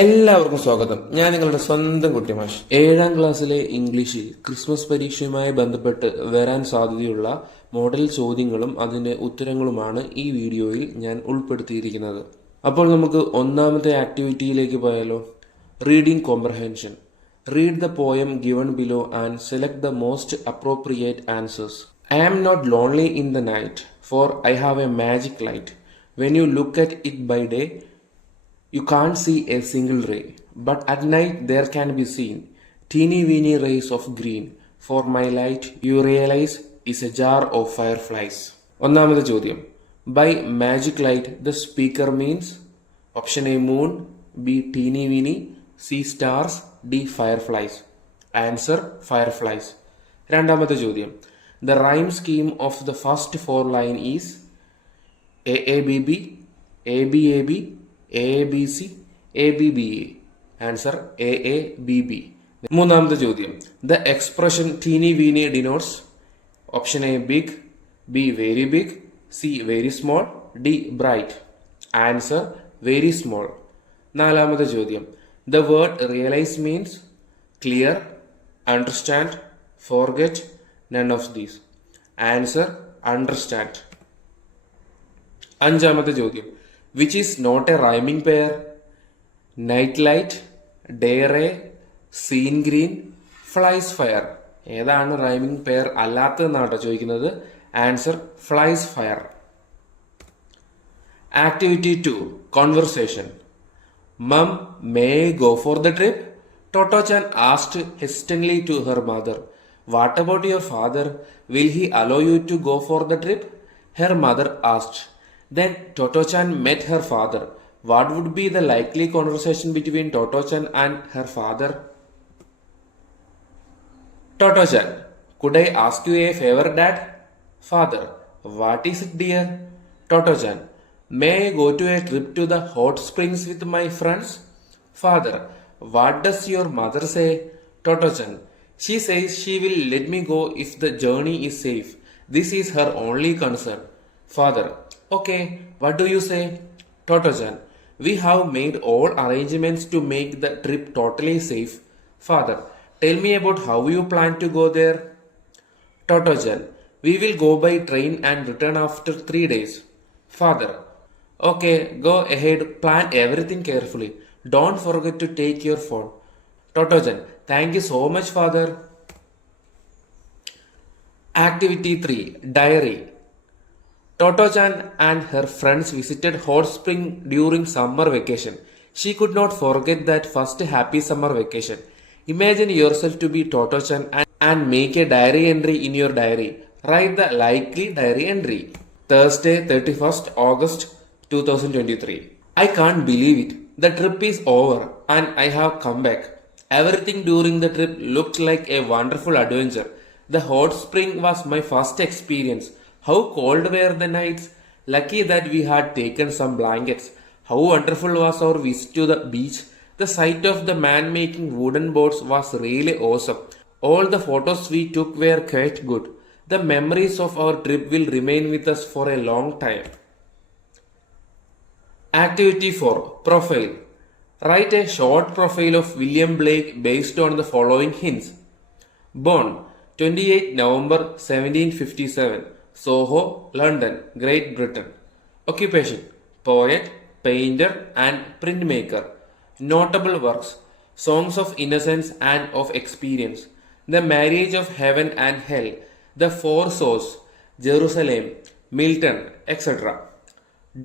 എല്ലാവർക്കും സ്വാഗതം. ഞാൻ നിങ്ങളുടെ സ്വന്തം കുട്ടിമാഷ്. 7ാം ക്ലാസ്സിലെ ഇംഗ്ലീഷിൽ ക്രിസ്മസ് പരീക്ഷയുമായി ബന്ധപ്പെട്ട് വരാൻ സാധ്യതയുള്ള മോഡൽ ചോദ്യങ്ങളും അതിന്റെ ഉത്തരങ്ങളുമാണ് ഈ വീഡിയോയിൽ ഞാൻ ഉൾപ്പെടുത്തിയിരിക്കുന്നത്. അപ്പോൾ നമുക്ക് ഒന്നാമത്തെ ആക്ടിവിറ്റിയിലേക്ക് പോയാലോ. Reading comprehension. Read the poem given below and select the most appropriate answers. I am not lonely in the night, for I have a magic light. When you look at it by day, you can't see a single ray, but at night there can be seen teeny weeny rays of green. For my light, you realize, is a jar of fireflies. ഒന്നാമത്തെ ചോദ്യം. By magic light, the speaker means option A moon, B teeny weeny, C stars, D fireflies. Answer fireflies. രണ്ടാമത്തെ ചോദ്യം. The rhyme scheme of the first four line is AABB, ABAB, AABC, ABBA. Answer AABB. മൂന്നാമത്തെ ചോദ്യം. The expression teeny weeny denotes option A big, B very big, C very small, D bright. Answer very small. നാലാമത്തെ ചോദ്യം. The word realize means clear, understand, forget, none of these. Answer understand. അഞ്ചാമത്തെ ചോദ്യം. Which is not a rhyming pair? Night light, day ray, scene green, flies fire. ഏതാണ് rhyming pair അല്ലാത്തതെന്നാട്ടോ ചോദിക്കുന്നത്. Answer flies fire. Activity 2 conversation. Mum, may I go for the trip? Toto-chan asked hesitantly to her mother. What about your father? Will he allow you to go for the trip? Her mother asked. Then Toto-chan met her father. What would be the likely conversation between Toto-chan and her father? Toto-chan, could I ask you a favor, Dad? Father, what is it, dear? Toto-chan, may I go to a trip to the hot springs with my friends? Father, what does your mother say? Toto-chan, she says she will let me go if the journey is safe. This is her only concern. Father, okay, what do you say? Toto-chan, we have made all arrangements to make the trip totally safe. Father, tell me about how you plan to go there. Toto-chan, we will go by train and return after 3 days. Father, okay, go ahead, plan everything carefully. Don't forget to take your phone. Toto-chan, thank you so much, Father. Activity 3, Diary. Toto-chan and her friends visited hot spring during summer vacation. She could not forget that first happy summer vacation. Imagine yourself to be Toto-chan and make a diary entry in your diary. Write the likely diary entry. Thursday, 31st August 2023. I can't believe it. The trip is over and I have come back. Everything during the trip looked like a wonderful adventure. The hot spring was my first experience. How cold were the nights? Lucky that we had taken some blankets. How wonderful was our visit to the beach. The sight of the man making wooden boats was really awesome. All the photos we took were quite good. The memories of our trip will remain with us for a long time. Activity 4, Profile. Write a short profile of William Blake based on the following hints. Born 28 November 1757, Soho, London, Great Britain. Occupation, poet, painter and printmaker. Notable works, Songs of Innocence and of Experience, The Marriage of Heaven and Hell, The Four Souls, Jerusalem, Milton, etc.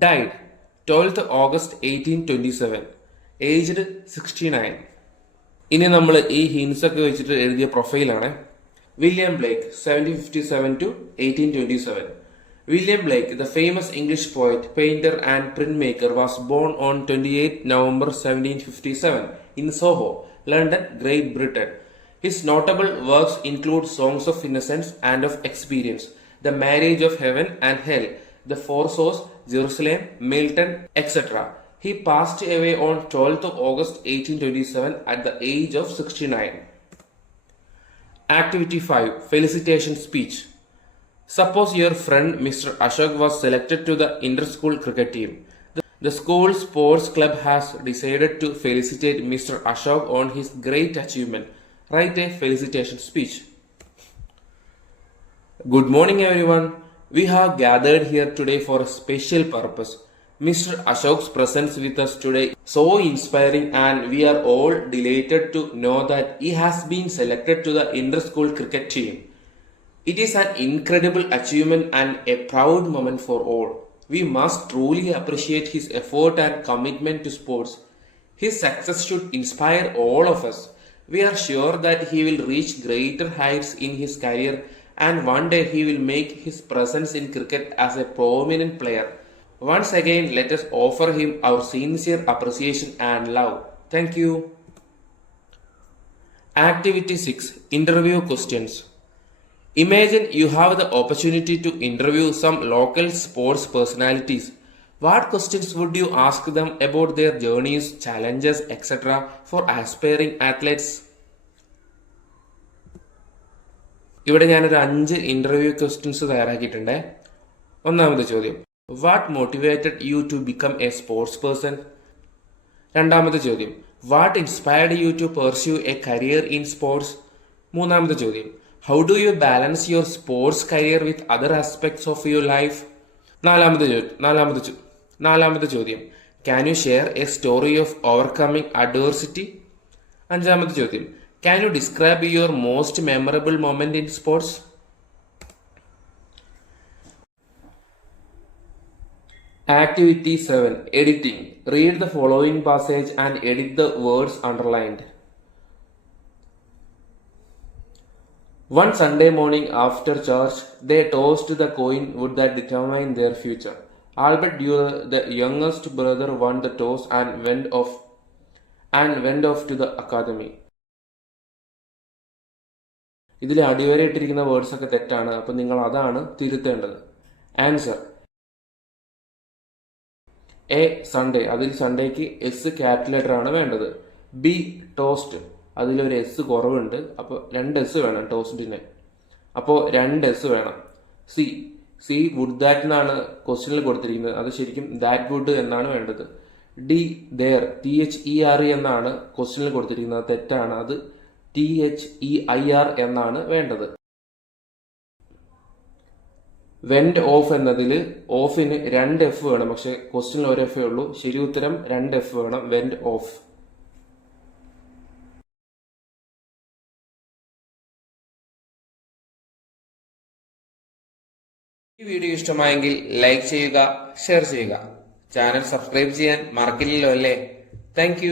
Died 12th August 1827, aged 69. ഇനി നമ്മൾ ഈ hints ഒക്കെ വെച്ചിട്ട് എഴുതിയ പ്രൊഫൈലാണ്. William Blake 1757 to 1827. William Blake, the famous English poet, painter and printmaker, was born on 28 November 1757 in Soho, London, Great Britain. His notable works include Songs of Innocence and of Experience, The Marriage of Heaven and Hell, The Four Souls, Jerusalem, Milton, etc. He passed away on 12th of August 1827 at the age of 69. Activity 5, Felicitation Speech. Suppose your friend Mr. Ashok was selected to the inter-school cricket team. The school sports club has decided to felicitate Mr. Ashok on his great achievement. Write a felicitation speech. Good morning, everyone. We have gathered here today for a special purpose. Mr. Ashok's presence with us today is so inspiring, and we are all delighted to know that he has been selected to the inter-school cricket team. It is an incredible achievement and a proud moment for all. We must truly appreciate his effort and commitment to sports. His success should inspire all of us. We are sure that he will reach greater heights in his career, and one day he will make his presence in cricket as a prominent player. Once again, let us offer him our sincere appreciation and love. Thank you. Activity 6. Interview questions. Imagine you have the opportunity to interview some local sports personalities. What questions would you ask them about their journeys, challenges, etc. for aspiring athletes? ഇവിടെ ഞാനൊരു 5 interview questions തയ്യാറാക്കിയിട്ടുണ്ട്. ഒന്നാമത്തെ ചോദ്യം, what motivated you to become a sports person? രണ്ടാമത്തെ ചോദ്യം, what inspired you to pursue a career in sports? മൂന്നാമത്തെ ചോദ്യം, how do you balance your sports career with other aspects of your life? നാലാമത്തെ ചോദ്യം, can you share a story of overcoming adversity? അഞ്ചാമത്തെ ചോദ്യം, can you describe your most memorable moment in sports? Activity 7. Editing. Read the following passage and edit the words underlined. One Sunday morning after church, they tossed the coin would that determine their future. Albert Durer, the youngest brother, won the toss and went off to the academy. ഇതിൽ അടിവരയിട്ടിരിക്കുന്ന words ഒക്കെ തെറ്റാണ്, അപ്പൊ നിങ്ങൾ അതാണ് തിരുത്തേണ്ടത്. Answer: A Sunday, അതിൽ സൺഡേക്ക് S capital letter ആണ് വേണ്ടത്. B toast, അതിലൊരു എസ് കുറവുണ്ട്, അപ്പോൾ 2 എസ് വേണം ടോസ്റ്റിന്, അപ്പോൾ 2 എസ് വേണം. സി വുഡ് ദാറ്റ് എന്നാണ് ക്വസ്റ്റ്യനിൽ കൊടുത്തിരിക്കുന്നത്, അത് ശരിക്കും ദാറ്റ് വുഡ് എന്നാണ് വേണ്ടത്. ഡി ദെയർ, THERE എന്നാണ് ക്വസ്റ്റ്യനിൽ കൊടുത്തിരിക്കുന്നത്, തെറ്റാണ്, അത് THEIR എന്നാണ് വേണ്ടത്. വെന്റ് ഓഫ് എന്നതിൽ ഓഫിന് 2 എഫ് വേണം, പക്ഷെ ക്വസ്റ്റ്യനിൽ 1 എഫേ ഉള്ളൂ. ശരി ഉത്തരം 2 എഫ് വേണം, വെന്റ് ഓഫ്. ഈ വീഡിയോ ഇഷ്ടമായെങ്കിൽ ലൈക്ക് ചെയ്യുക, ഷെയർ ചെയ്യുക. ചാനൽ സബ്സ്ക്രൈബ് ചെയ്യാൻ മറക്കില്ലല്ലോ അല്ലേ? താങ്ക്